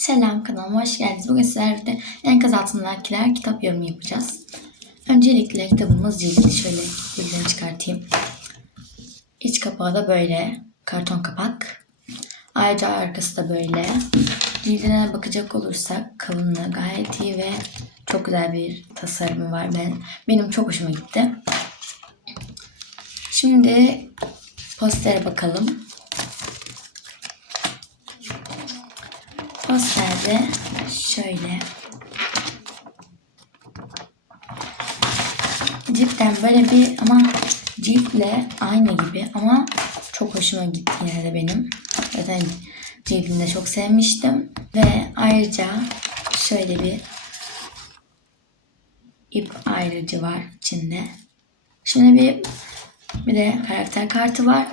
Selam kanalıma hoş geldiniz. Bugün sizlerle birlikte enkaz altındakiler kitap yorumu yapacağız. Öncelikle kitabımız cildi. Şöyle cildini çıkartayım. İç kapağı da böyle. Karton kapak. Ayrıca arkası da böyle. Cildine bakacak olursak kalınlığı gayet iyi ve çok güzel bir tasarımı var. Ben Benim çok hoşuma gitti. Şimdi postere bakalım. Posterde şöyle cidden böyle bir ama ciltle aynı gibi ama çok hoşuma gitti yine de benim. Zaten cildini de çok sevmiştim ve ayrıca şöyle bir ip ayrıcı var içinde. Şimdi bir bir de karakter kartı var.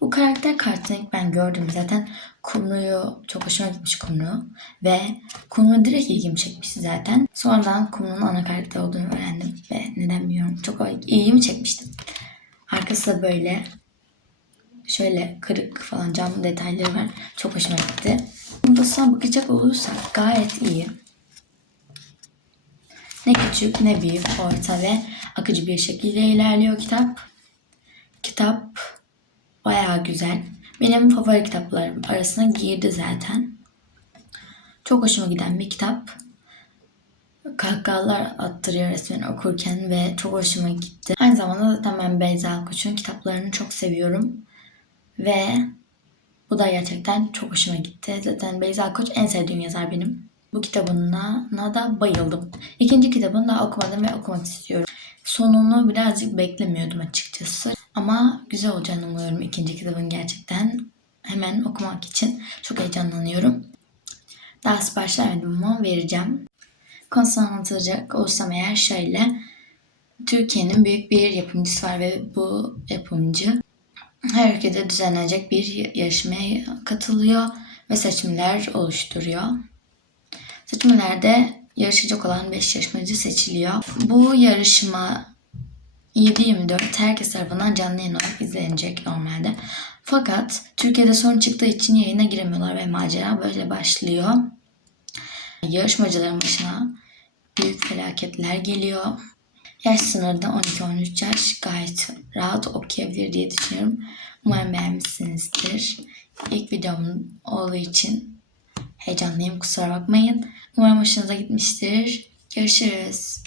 Bu karakter kartını ilk ben gördüm zaten. Kumru'yu çok hoşuma gitmiş Kumru. Ve Kumru direkt ilgimi çekmişti zaten. Sonradan Kumru'nun ana karakter olduğunu öğrendim. Ve neden bilmiyorum. Çok ilgimi çekmişti. Arkası da böyle. Şöyle kırık falan cam detayları var. Çok hoşuma gitti. Bundasına bakacak olursak gayet iyi. Ne küçük ne büyük, orta ve akıcı bir şekilde ilerliyor kitap. Kitap bayağı güzel. Benim favori kitaplarım arasına girdi zaten. Çok hoşuma giden bir kitap. Kahkahalar attırıyor resmen okurken ve çok hoşuma gitti. Aynı zamanda zaten ben Beyza Alkoç'un kitaplarını çok seviyorum. Ve bu da gerçekten çok hoşuma gitti. Zaten Beyza Alkoç en sevdiğim yazar benim. Bu kitabına da bayıldım. İkinci kitabını daha okumadım ve okumak istiyorum. Sonunu birazcık beklemiyordum açıkçası. Ama güzel olacağını umuyorum ikinci kitabın gerçekten. Hemen okumak için çok heyecanlanıyorum. Daha sipariş vermedim ama vereceğim. Konusunu anlatacak olursam eğer şöyle. Türkiye'nin büyük bir yapımcısı var ve bu yapımcı her ülkede düzenlenecek bir yarışmaya katılıyor ve seçimler oluşturuyor. Seçimlerde yarışacak olan 5 yarışmacı seçiliyor. Bu yarışma 7-24 herkes tarafından canlı yayın olarak izlenecek normalde. Fakat Türkiye'de sorun çıktığı için yayına giremiyorlar ve macera böyle başlıyor. Yarışmacıların başına büyük felaketler geliyor. Yaş sınırı da 12-13 yaş gayet rahat okuyabilir diye düşünüyorum. Umarım beğenmişsinizdir. İlk videom olduğu için heyecanlıyım kusura bakmayın. Umarım hoşunuza gitmiştir. Görüşürüz.